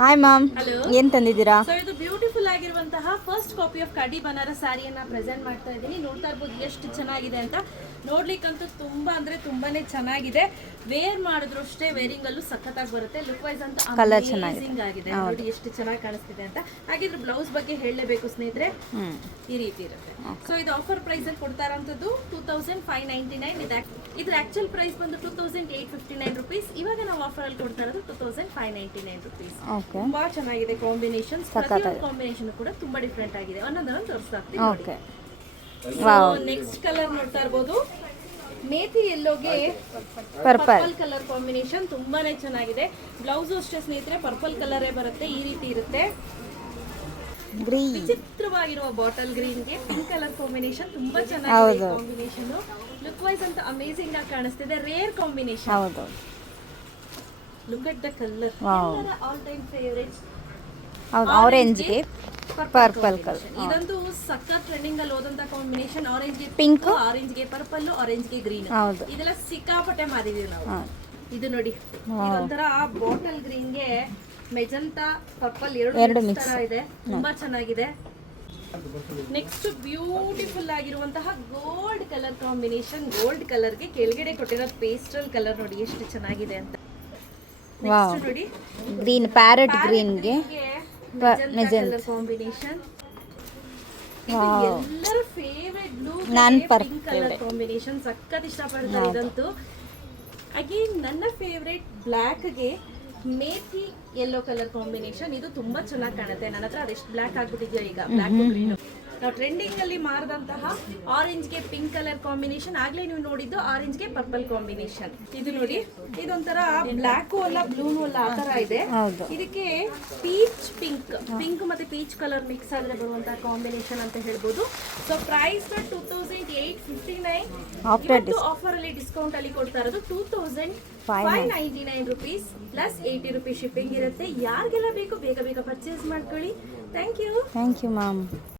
Hi ma'am, hello. ಏನು ತಂದಿದ್ದೀರಾ? So ಇದು beautiful ಆಗಿರುವಂತಹ ಫಸ್ಟ್ ಕಾಪಿ ಆಫ್ ಕಡಿ ಬನಾರಸ್ ಸ್ಯಾರಿಯನ್ನ ಪ್ರೆಸೆಂಟ್ ಮಾಡ್ತಾ ಇದ್ದೀನಿ. ನೋಡ್ತಾ ಇರ್ಬೋದು ಎಷ್ಟು ಚೆನ್ನಾಗಿದೆ ಅಂತ. ನೋಡ್ಲಿಕ್ಕಂತೂ ತುಂಬಾ ಅಂದ್ರೆ ತುಂಬಾನೇ ಚೆನ್ನಾಗಿದೆ. ವೇರ್ ಮಾಡಿದ್ರು ಅಷ್ಟೇ ವೇರಿಂಗ್ ಅಲ್ಲೂ ಸಖತ್ತಾಗಿ ಬರುತ್ತೆ. ಲುಕ್ ವೈಸ್ ಅಂತ ಅಮೇಜಿಂಗ್ ಆಗಿದೆ. ನೋಡಿ ಎಷ್ಟು ಚೆನ್ನಾಗಿ ಕಾಣಿಸ್ತಿದೆ ಅಂತ. ಹಾಗಿದ್ರೆ ಬ್ಲೌಸ್ ಬಗ್ಗೆ ಹೇಳಲೇಬೇಕು ಸ್ನೇಹಿತರೆ, ಈ ರೀತಿ ಇರುತ್ತೆ. ಸೊ ಇದು ಆಫರ್ ಪ್ರೈಸ್ ಅಲ್ಲಿ ಕೊಡ್ತಾ ಇರೋಂಥದ್ದು 2599. ಇದ್ರ ಆಕ್ಚುಯಲ್ ಪ್ರೈಸ್ ಬಂದು 2859 ರುಪೀಸ್. ಇವಾಗ ನಾವು ಆಫರ್ ಅಲ್ಲಿ ಕೊಡ್ತಾ ಇರೋದು 2599 ರುಪೀಸ್. ತುಂಬಾ ಚೆನ್ನಾಗಿದೆ ಕಾಂಬಿನೇಷನ್. ಪ್ರತಿಯೊಂದು ಕಾಂಬಿನೇಷನ್ ಕೂಡ ತುಂಬಾ ಡಿಫ್ರೆಂಟ್ ಆಗಿದೆ. ಒಂದೊಂದನ್ನು ತೋರಿಸ್ತಾ ಇರ್ತೀನಿ. ನೆಕ್ಸ್ಟ್ ಕಲರ್ ನೋಡ್ತಾ ಇರ್ಬೋದು, ಮೇಥಿ ಎಲ್ಲೋಗೆ ಪರ್ಪಲ್ ಕಲರ್ ಕಾಂಬಿನೇಷನ್ ತುಂಬಾನೇ ಚೆನ್ನಾಗಿದೆ. ಬ್ಲೌಸ್ ಅಷ್ಟೇ ಸ್ನೇಹಿತರೆ ಪರ್ಪಲ್ ಕಲರೇ ಬರುತ್ತೆ. ಈ ರೀತಿ ಇರುತ್ತೆ. ವಿಚಿತ್ರವಾಗಿರುವ ಬಾಟಲ್ ಗ್ರೀನ್ಗೆ ಪಿಂಕ್ ಕಲರ್ ಕಾಂಬಿನೇಷನ್ ತುಂಬಾ ಚೆನ್ನಾಗಿದೆ. ಕಾಂಬಿನೇಷನ್ ಲುಕ್ ವೈಸ್ ಅಂತ ಅಮೇಜಿಂಗ್ ಆಗಿ ಕಾಣಿಸ್ತಿದೆ. Rare combination. Look at the colour. All time favourite ಆರೆಂಜ್ಗೆ ಪರ್ಪಲ್ ಕಲರ್. ಇದಂತೂ ಸಖತ್ ಟ್ರೆಂಡಿಂಗ್ ಅಲ್ಲಿ ಹೋದಂತ ಕಾಂಬಿನೇಷನ್. ಆರೆಂಜ್ಗೆ ಪಿಂಕ್, ಆರೆಂಜ್ಗೆ ಪರ್ಪಲ್, ಆರೆಂಜ್ಗೆ ಗ್ರೀನ್. ಇದೆಲ್ಲ ಸಿಕ್ಕಾಪಟ್ಟೆ ಮಾರಿದೀವಿ ನಾವು. ಇದು ನೋಡಿ, ಇದೊಂಥರ ಬಾಟಲ್ ಗ್ರೀನ್ಗೆ ಮೆಜಂತಾ ಪರ್ಪಲ್ ಎರಡು ಮಿಕ್ಸ್ ತರ ಇದೆ. ತುಂಬಾ ಚೆನ್ನಾಗಿದೆ. ನೆಕ್ಸ್ಟ್ ಬ್ಯೂಟಿಫುಲ್ ಆಗಿರುವಂತಹ ಗೋಲ್ಡ್ ಕಲರ್ ಕಾಂಬಿನೇಷನ್. ಗೋಲ್ಡ್ ಕಲರ್ಗೆ ಕೆಳಗಡೆ ಕೊಟ್ಟಿರೋ ಪೇಸ್ಟಲ್ ಕಲರ್ ನೋಡಿ ಎಷ್ಟು ಚೆನ್ನಾಗಿದೆ ಅಂತ. ನೆಕ್ಸ್ಟ್ ನೋಡಿ, ಗ್ರೀನ್ ಪ್ಯಾರೆಟ್ ಗ್ರೀನ್ಗೆ ಕಲರ್ ಕಾಂಬಿನೇಷನ್. ಎಲ್ಲರ favourite blue pink colour combination ಸಖತ್ ಇಷ್ಟಪಡ್ತಾರೆ ಇದಂತೂ. ಅಗೇನ್ ನನ್ನ ಫೇವರೇಟ್ ಬ್ಲ್ಯಾಕ್ಗೆ ಮೇಥಿ ಯೆಲ್ಲೋ ಕಲರ್ ಕಾಂಬಿನೇಷನ್. ಇದು ತುಂಬಾ ಚೆನ್ನಾಗಿ ಕಾಣುತ್ತೆ. ನನ್ನ ಹತ್ರ ಅದೆಷ್ಟು ಬ್ಲ್ಯಾಕ್ ಆಗ್ಬಿಟ್ಟಿದೆಯೋ ಈಗ. ಬ್ಲ್ಯಾಕ್ ಗ್ರೀನ್ ನಾವು ಟ್ರೆಂಡಿಂಗ್ ಅಲ್ಲಿ ಮಾರಿದಂತಹ ಆರೆಂಜ್ಗೆ ಪಿಂಕ್ ಕಲರ್ ಕಾಂಬಿನೇಷನ್. ಆಗ್ಲೇ ನೀವು ನೋಡಿದ್ದು ಆರೆಂಜ್ಗೆ ಪರ್ಪಲ್ ಕಾಂಬಿನೇಷನ್. ಇದು ನೋಡಿ, ಇದೊಂಥರ ಬ್ಲ್ಯಾಕ್ ಅಲ್ಲ ಬ್ಲೂನು ಅಲ್ಲ ಆ ತರ ಇದೆ. ಇದಕ್ಕೆ ಪೀಚ್ ಪಿಂಕ್, ಪಿಂಕ್ ಮತ್ತೆ ಪೀಚ್ ಕಲರ್ ಮಿಕ್ಸ್ ಆದ್ರೆ ಬರುವಂತಹ ಕಾಂಬಿನೇಷನ್ ಅಂತ ಹೇಳ್ಬೋದು. So price 2859. ಆಫರ್ ಅಲ್ಲಿ ಡಿಸ್ಕೌಂಟ್ ಅಲ್ಲಿ ಕೊಡ್ತಾ ಇರೋದು 2599 ರುಪೀಸ್ ಪ್ಲಸ್ 80 ರುಪೀಸ್ ಶಿಪ್ಪಿಂಗ್ ಇರುತ್ತೆ. ಯಾರಿಗೆಲ್ಲ ಬೇಕು ಬೇಗ ಬೇಗ ಪರ್ಚೇಸ್ ಮಾಡ್ಕೊಳ್ಳಿ. Thank you ma'am.